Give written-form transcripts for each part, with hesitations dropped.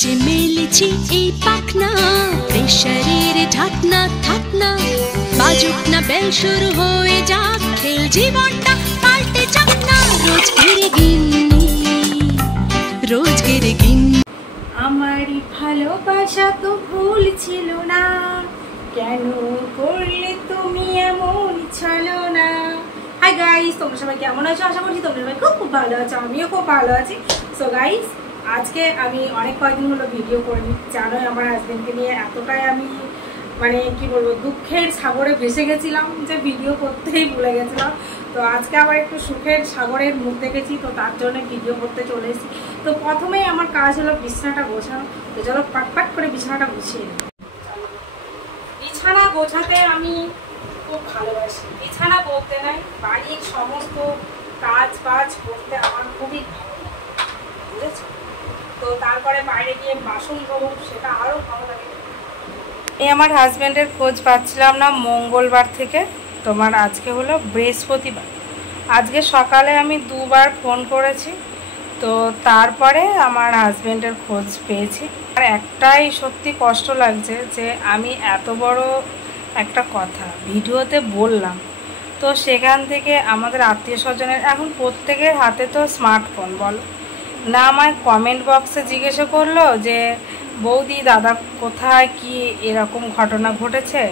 যে মেলেছি এই পাখনা, প্রেশারের ঢাকনা থাকনা, বাজুক না বেল শুরু হয়ে যাক, খেল জীবনটা পাল্টে যাক না। রোজ গিরে গিন্নি, রোজ গিরে গিন্নি। আমারই ভালোবাসা তো ভুল ছিল না, কেন করলে তুমি এমন ছলনা। হাই গাইস, তোমরা সবাই কেমন আছো? আশা করছি তোমরা সবাই খুব ভালো আছো, আমিও খুব ভালো আছি। সো গাইস, আজকে আমি অনেক কয়েকদিন হলো ভিডিও করিনি। জানোই আমার হাজবেন্ডকে নিয়ে এতটাই আমি মানে কি বলবো দুঃখের সাগরে ভেসে গেছিলাম যে ভিডিও করতেই ভুলে গেছিলাম। তো আজকে আবার একটু সুখের সাগরের মুখ দেখেছি, তো তার জন্য ভিডিও করতে চলে এসেছি। তো প্রথমেই আমার কাজ হলো বিছানাটা গোছানো। তো চলো পাটপাট করে বিছানাটা গুছিয়ে নিই। বিছানা গোছাতে আমি খুব ভালোবাসি। বিছানা বলতে নাই, বাড়ির সমস্ত কাজ বাজ করতে আমার খুবই ভালো লাগে, বুঝেছো? তো তারপরে বাইরে গিয়ে বাসন ধোবো, সেটা আরও ভালো লাগে। এই আমার হাজব্যান্ডের খোঁজ পাচ্ছিলাম না মঙ্গলবার থেকে, তোমার আজকে হলো বৃহস্পতিবার। আজকে সকালে আমি দুবার ফোন করেছি, তো তারপরে আমার হাজব্যান্ডের খোঁজ পেয়েছি। আর একটাই সত্যি কষ্ট লাগছে যে আমি এত বড় একটা কথা ভিডিওতে বললাম, তো সেখান থেকে আমাদের আত্মীয় স্বজনের এখন প্রত্যেকের হাতে তো স্মার্টফোন, বলো না? আমায় কমেন্ট বক্সে জিজ্ঞাসা করলো যে বৌদি দাদা কোথায়, কি এরকম ঘটনা ঘটেছে,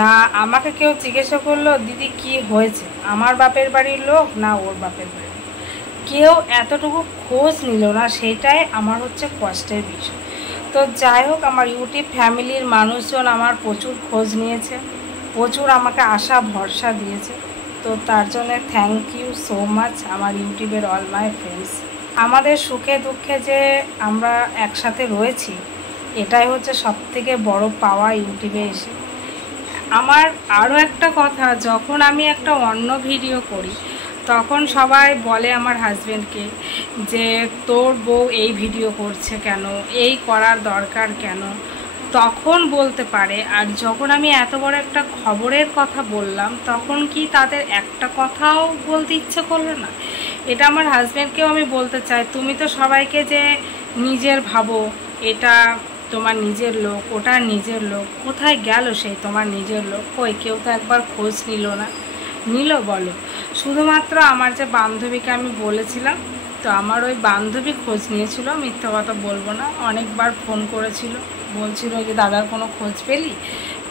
না আমাকে কেউ জিজ্ঞাসা করলো দিদি কি হয়েছে, আমার বাপের বাড়ির লোক না ওর বাপের বাড়ির, কেউ এতটুকু খোঁজ নিল না। সেটাই আমার হচ্ছে কষ্টের বিষয়। তো যাই হোক, আমার ইউটিউব ফ্যামিলির মানুষজন আমার প্রচুর খোঁজ নিয়েছে, প্রচুর আমাকে আশা ভরসা দিয়েছে। তো তার জন্য থ্যাংক ইউ সো মাচ আমার ইউটিউবের অল মাই ফ্রেন্ডস। আমাদের সুখে দুঃখে যে আমরা একসাথে রয়েছি, এটাই হচ্ছে সবথেকে বড় পাওয়া ইউটিউবে এসে। আমার আরও একটা কথা, যখন আমি একটা অন্য ভিডিও করি তখন সবাই বলে আমার হাজব্যান্ডকে যে তোর বউ এই ভিডিও করছে কেন, এই করার দরকার কেন, তখন বলতে পারে। আর যখন আমি এত বড় একটা খবরের কথা বললাম তখন কি তাদের একটা কথাও বলতে ইচ্ছে করলো না? এটা আমার হাজব্যান্ডকেও আমি বলতে চাই, তুমি তো সবাইকে যে নিজের ভাবো, এটা তোমার নিজের লোক, ওটা নিজের লোক, কোথায় গেল সেই তোমার নিজের লোক? কই, কেউ তো একবার খোঁজ নিল না। নিল বলো? শুধুমাত্র আমার যে বান্ধবীকে আমি বলেছিলাম, তো আমার ওই বান্ধবী খোঁজ নিয়েছিল, মিথ্যা কথা বলবো না, অনেকবার ফোন করেছিল, বলছিল যে দাদার কোনো খোঁজ পেলি,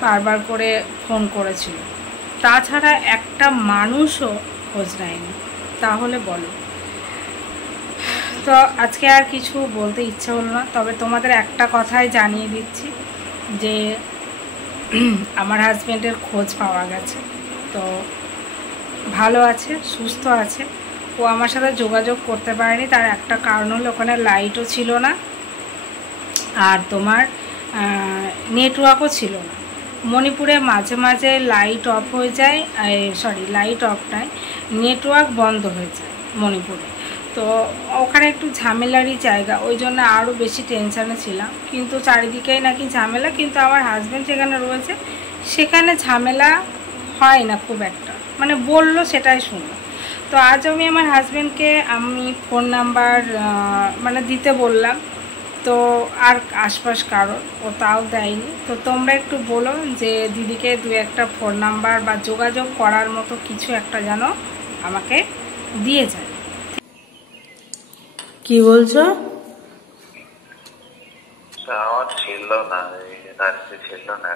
বারবার করে ফোন করেছিল। তাছাড়া একটা মানুষও খোঁজ নেয়নি। তাহলে বলো? তো আজকে আর কিছু বলতে ইচ্ছে হলো না, তবে তোমাদের একটা কথাই জানিয়ে দিচ্ছি যে আমার হাজব্যান্ডের খোঁজ পাওয়া গেছে, তো ভালো আছে, সুস্থ আছে। ও আমার সাথে যোগাযোগ করতে পারেনি, তার একটা কারণ হলো ওখানে লাইটও ছিল না, আর তোমার নেটওয়ার্কও ছিল না। মণিপুরে মাঝে মাঝে লাইট অফ হয়ে যায়, লাইট অফ নয়, নেটওয়ার্ক বন্ধ হয়ে যায় মণিপুরে। তো ওখানে একটু ঝামেলারই জায়গা, ওই জন্য আরও বেশি টেনশানে ছিলাম। কিন্তু চারিদিকেই নাকি ঝামেলা, কিন্তু আমার হাজব্যান্ড যেখানে রয়েছে সেখানে ঝামেলা হয় না খুব একটা, মানে বললো সেটাই শুনলো। তো আজ আমি আমার হাজব্যান্ডকে আমি ফোন নাম্বার মানে দিতে বললাম, তো আর আশপাশ কারোর ও তাও দেয়নি। তো তোমরা একটু বলো যে দিদিকে দু একটা ফোন নাম্বার বা যোগাযোগ করার মতো কিছু একটা যেন আমাকে দিয়ে যায়। কি বলছো? ছিল না, ছিল না,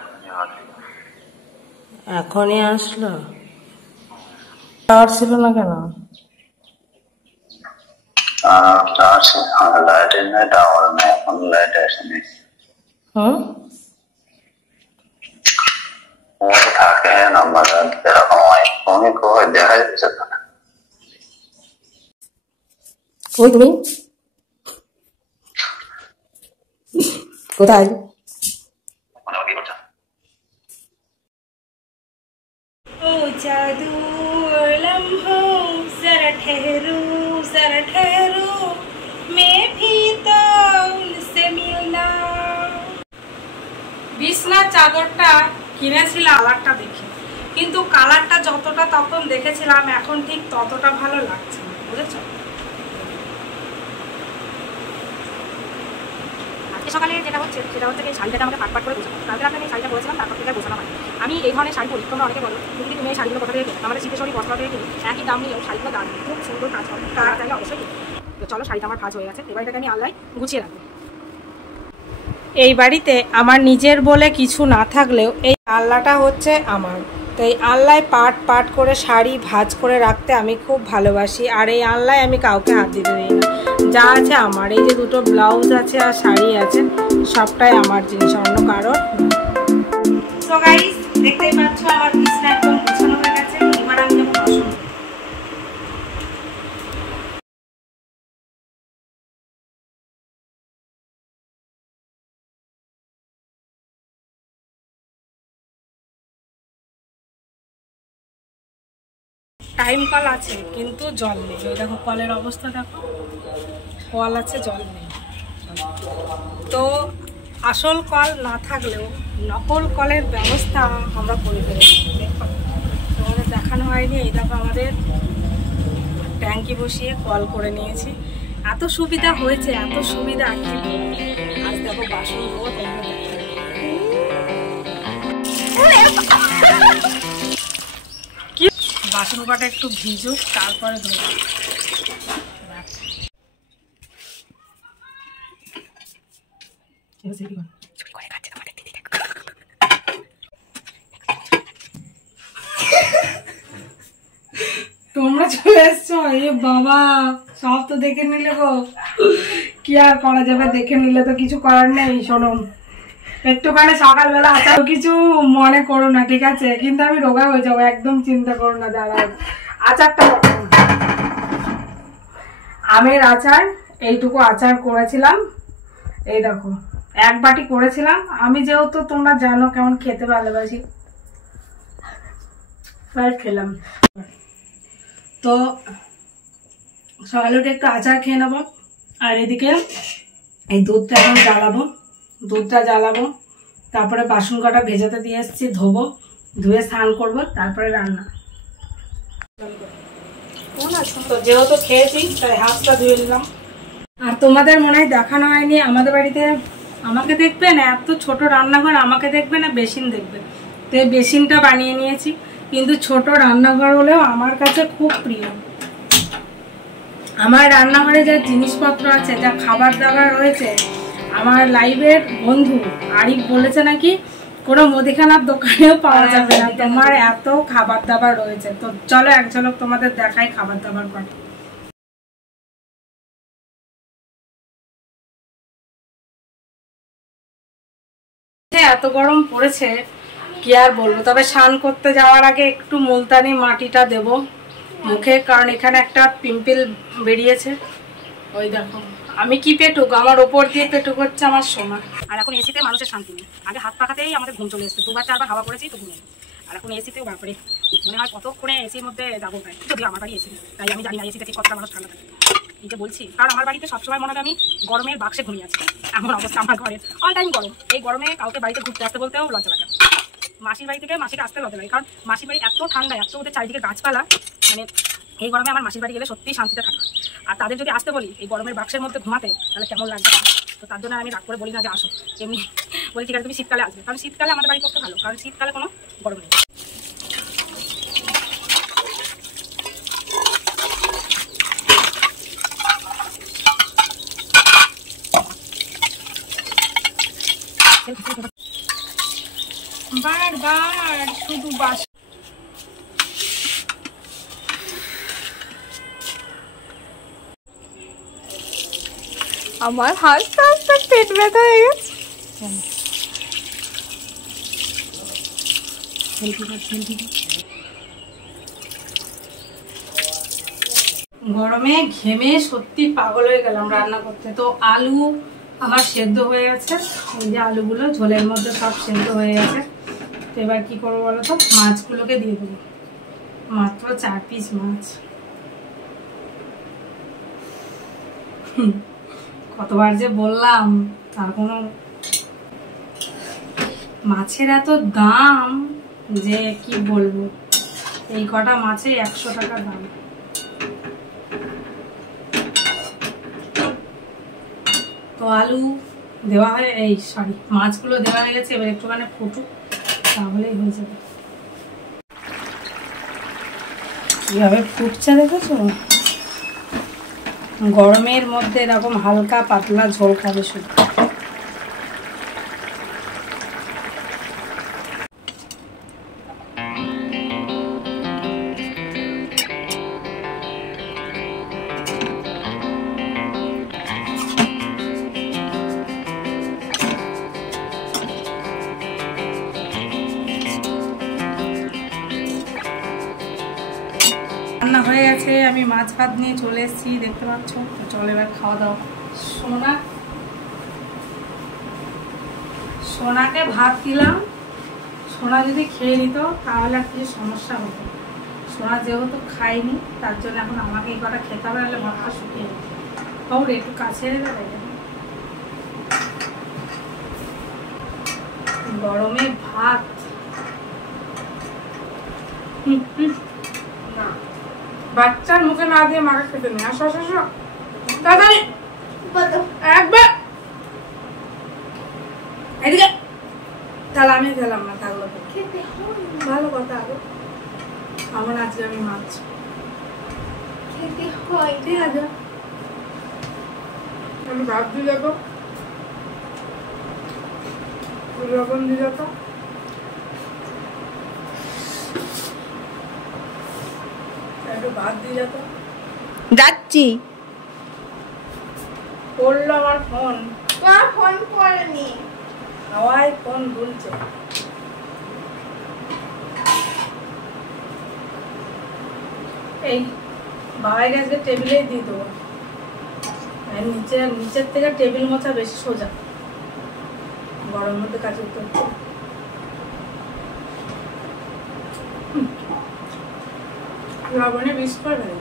এখনই আসলো? টাওয়ার ছিল না কেন? লাইট নেই, টাওয়ার নেই, এখন লাইট আসেনি। থাকে নাম্বার এরকম হয়, ফোনে কই দেখা যাচ্ছে না। কই তুমি? কোথায়? ओ जादू लम्हो जरा ठहरू मैं भी तो उनसे मिलना। বিছনার চাদরটা কিনেছিলাম কালারটা দেখে, কিন্তু কালারটা যতটা তখন দেখেছিলাম এখন ঠিক ততটা ভালো লাগছে না, বুঝেছো? সকালে যেটা হচ্ছে সেটা হচ্ছে এই শাড়িটাকে আমাকে পাট করে গোছানো। কালকে রাতে আমি শাড়িটা বলেছিলাম, তারপর থেকে গোছানো হয়। আমি এই ধরনের শাড়ি পরি, তোমরা অনেকে বলো দিদি তুমি এই শাড়িগুলো কোথা থেকে কিনো? আমাদের শীতেশ্বরী বস্ত্র থেকে কিনি, একই দাম নিলেও শাড়িগুলো দাম খুব সুন্দর কাজ করে, তারা চাইলে অবশ্যই কিনি। তো চলো, শাড়িটা আমার ভাঁজ হয়ে গেছে, এবার এটাকে আমি আলনায় গুছিয়ে রাখবো। এই বাড়িতে আমার নিজের বলে কিছু না থাকলেও এই আলনাটা হচ্ছে আমার। তো এই আলনায় পাট পাট করে শাড়ি ভাঁজ করে রাখতে আমি খুব ভালোবাসি। আর এই আলনায় আমি কাউকে হাত দিতে দিই না, যা আছে আমার। এই যে দুটো ব্লাউজ আছে আর শাড়ি আছে, সবটাই আমার জিনিস, অন্য কারোর। তো গাইস, দেখতেই পাচ্ছ আমার বিছানা একদম গোছানো হয়ে গেছে। এবার আমি যাবো বাসন। টাইম কল আছে কিন্তু জল নেই। এই দেখো কলের অবস্থা, দেখো কল আছে জল নেই। তো আসল কল না থাকলেও নকল কলের ব্যবস্থা আমরা করে ফেলেছি। দেখো তোমাদের দেখানো হয়নি, এই দেখো আমাদের ট্যাঙ্কি বসিয়ে কল করে নিয়েছি। এত সুবিধা হয়েছে, এত সুবিধা। আজ দেখো বাসন ধোবো, বাসন কটা একটু ভিজুক, তারপরে ধোবো। তোমরা চলে এসছো, এ বাবা, সব তো দেখে নিলে গো, কি আর করা যাবে, দেখে নিলে তো কিছু করার নেই। শোনো, একটুখানি সকালবেলা আচার কিছু মনে করো না, ঠিক আছে? কিন্তু আমি রোগা হয়ে যাবো, একদম চিন্তা করো না। দাঁড়াও, আচারটা আমের আচার, এইটুকু আচার করেছিলাম। এই দেখো, এক বাটি করেছিলাম আমি, যেহেতু তোমরা জানো কেমন খেতে ভালোবাসি, খেলাম। তো সকালে উঠে একটু আচার খেয়ে নেবো। আর এদিকে এই দুধটা এখন জ্বালাবো, তারপরে বাসন কটা ভেজাতে দিয়ে এসেছি, ধোবো, ধুয়ে স্নান করবো, তারপরে রান্না। তো যেহেতু খেয়েছি তাই হাতটা ধুয়ে নিলাম। আর তোমাদের মনে হয় দেখানো হয়নি, আমাদের বাড়িতে আমাকে দেখবে না, এত ছোট রান্নাঘর, আমাকে দেখবে না, বেসিন দেখবে। তো এই বেসিনটা বানিয়ে নিয়েছি, কিন্তু ছোট রান্নাঘর হলেও আমার কাছে খুব প্রিয়। আমার রান্নাঘরে যা জিনিসপত্র আছে, যা খাবার দাবার রয়েছে, আমার লাইভের বন্ধু আরিফ বলেছে নাকি কোনো মুদিখানার দোকানেও পাওয়া যাবে না, তোমার এত খাবার দাবার রয়েছে। তো চলো এক ঝলক তোমাদের দেখাই খাবার দাবার কটা। এত গরম পড়েছে কি আর বলবো, তবে স্নান করতে যাওয়ার আগে একটু মুলতানি মাটিটা দেব মুখে, কারণ এখানে একটা পিম্পল বেরিয়েছে। ওই দেখো, আমি কি পেটুক, আমার ওপর দিয়ে পেটুক হচ্ছে আমার সোনা। আর এখন এসিতে মানুষের শান্তি নেই। আগে হাত পাকাতেই আমাদের ঘুম চলে এসছে, 2-4 বার হাওয়া করেছি তো ঘুমিয়ে। আর এখন এসিতেও ব্যাপারে মনে হয় কতক্ষণে এসির মধ্যে যাবো প্রায়। যদিও আমার বাড়ি এসি, তাই আমি জানি না এসিতে ঠিক কতটা মানুষ ঠান্ডা থাকে। এই যে বলছি, কারণ আমার বাড়িতে সবসময় মনে হয় আমি গরমের বাক্সে ঘুমিয়ে আছি, এমন অবস্থা আমার ঘরে। অল টাইম গরম। এই গরমে কাউকে বাড়িতে ঘুরতে আসতে বলতেও লজ্জা লাগে। মাসির বাড়ি থেকে মাসিকে আসতে লজ্জা লাগে, কারণ মাসির বাড়ি এত ঠান্ডা, এত ওদের চারিদিকে গাছপালা, মানে এই গরমে আমার মাসির বাড়ি গেলে সত্যিই শান্তিতে থাকা। আর তাদের যদি আসতে বলি এই গরমের বাক্সের মধ্যে ঘুমাতে, তাহলে কেমন লাগবে। তো তার জন্য আমি রাগ করে বলি না যে আসো, এমনি বলি ঠিক আছে তুমি শীতকালে আসবে, কারণ শীতকালে আমাদের বাড়ি করতে ভালো, কারণ শীতকালে কোনো গরম নেই। বারবার শুধু বাস। আমার হাসতে হাসতে পেট ব্যথা হয়ে গেছে। গরমে ঘেমে সত্যি পাগল হয়ে গেলাম রান্না করতে। তো আলু আমার সেদ্ধ হয়ে গেছে, এই যে আলুগুলো ঝোলের মধ্যে সব সেদ্ধ হয়ে গেছে। তো এবার কি করবো বলো তো, মাছগুলোকে দিয়ে দেবো, মাত্র 4 পিস মাছ। কতবার যে বললাম, তার কোনো মাছের এত দাম যে কি বলবো। এই কটা মাছে 100 টাকা দাম। তো আলু দেওয়া হয়, এই সরি মাছগুলো দেওয়া হয়ে গেছে, এবার একটুখানি ফুটুক তাহলেই হয়ে যাবে। কিভাবে ফুটছে দেখেছো? গরমের মধ্যে এরকম হালকা পাতলা ঝোল খাবে শুধু। রান্না হয়ে গেছে, আমি মাছ ভাত নিয়ে চলে এসেছি, দেখতে পাচ্ছ। তো চলো এবার খাওয়া দাওয়া। সোনাকে ভাত দিলাম, সোনা যদি খেয়ে নিত তাহলে আর কিছু সমস্যা হতো। সোনা যেহেতু খায়নি তার জন্য এখন আমাকে এই কটা খেতে হবে, নাহলে ভাতটা শুকিয়ে যাবে। খবর একটু কাছে যাবে, গরমে ভাত না, বাচ্চার মুখে না দিয়ে মাকে খেতে নেই। আসো আসো আসো তাড়াতাড়ি একবার এদিকে। তাহলে আমি খেলাম না, থাকলো ভালো কথা। আরো আমার আজকে আমি মাছ খেতে হয়, ঠিক আছে। আমি ভাত দিয়ে যাবো, লবণ দিয়ে যাবো, ভাত দিয়ে যেত। যাচ্ছি। পড়লো আমার ফোন, ফোন করেনি, হাওয়ায় ফোন দুলছে। এই বাবাই গেছে টেবিলেই দিয়ে দেবো, নিচের থেকে টেবিল মোছা বেশি সোজা, গরমের মধ্যে কাজ করতে হচ্ছে। লবণে বিষ করবে,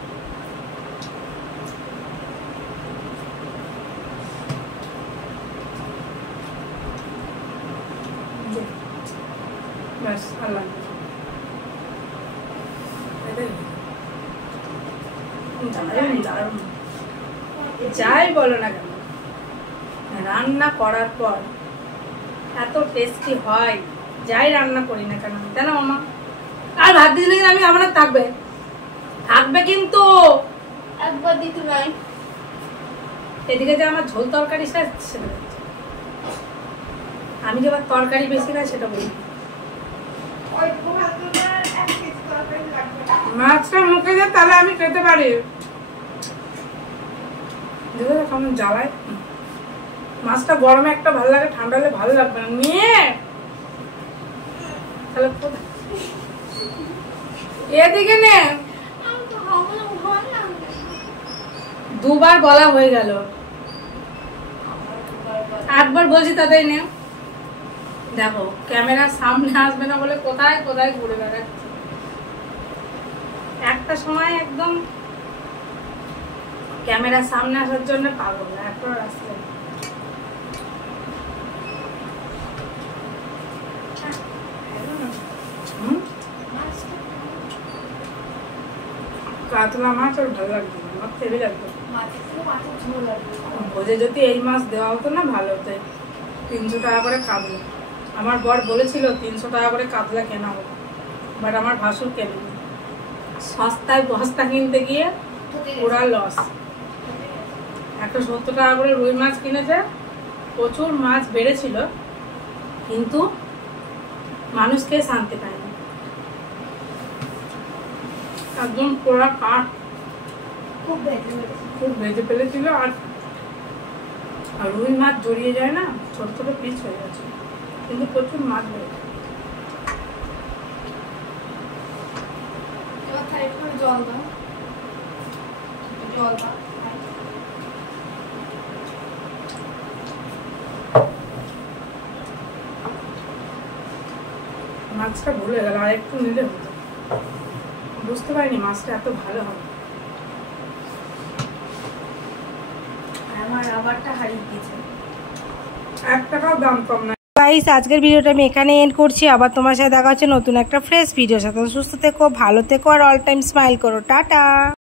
ব্যাস আল্লাহ দারুণ। যাই বলো না কেন, রান্না করার পর এত টেস্টি হয়, যাই রান্না করি না কেন, জানো মামা। আর ভাত দিলে আমি আমার থাকবে থাকবে কিন্তু একবার দিতে নাই। এদিকে যে আমার ঝোল তরকারি সেটা আমি যে আবার তরকারি বেশি খাই সেটা বলি। মাছটা মুখে যায় তাহলে আমি খেতে পারি। কেমন জ্বালায় মাছটা, গরমে একটা ভালো লাগে, ঠান্ডা হলে ভালো লাগবে না। নিয়ে তাহলে এদিকে নে, দুবার বলা হয়ে গেল, একবার বলছি তাদের নে। দেখো ক্যামেরার সামনে আসবে না বলে কোথায় কোথায় ঘুরে বেড়াচ্ছে। একটা সময় একদম ক্যামেরার সামনে আসার জন্য পাগল, এখন আসছে। কাতলা মাছ ওর ভালো লাগবে, আমার হেভি লাগবে। ভোজে যদি এই মাছ দেওয়া হতো না ভালো হতো। 300 টাকা করে কাতলা, আমার বর বলেছিল 300 টাকা করে কাতলা কেনা হতো, বাট আমার ভাসুর কেনে সস্তায় বস্তা কিনতে গিয়ে পুরা লস। 170 টাকা করে রুই মাছ কিনেছে, প্রচুর মাছ বেড়েছিল কিন্তু মানুষকে শান্তি পায়নি, একদম পোড়া কাঠ, খুব বেঁধে ফেলেছিল। আর রুই মাছ জড়িয়ে যায় না, ছোট ছোট পিস হয়ে গেছে, কিন্তু প্রচুর মাছ বেড়েছে। জল দাও, জল দাও। মাছটা ভুলে গেল, আর একটু নিলে হতো। বুঝতে পারিনি মাছটা এত ভালো হবে। আমার আবারটা হারিয়ে গেছে, 1 টাকাও দাম কম না। গাইস আজকের ভিডিওটা আমি এখানে এন্ড করছি। আবার তোমার সাথে দেখা হচ্ছে নতুন একটা ফ্রেশ ভিডিওর সাথে। সুস্থ থেকো, ভালো থেকো আর অল টাইম স্মাইল করো। টাটা।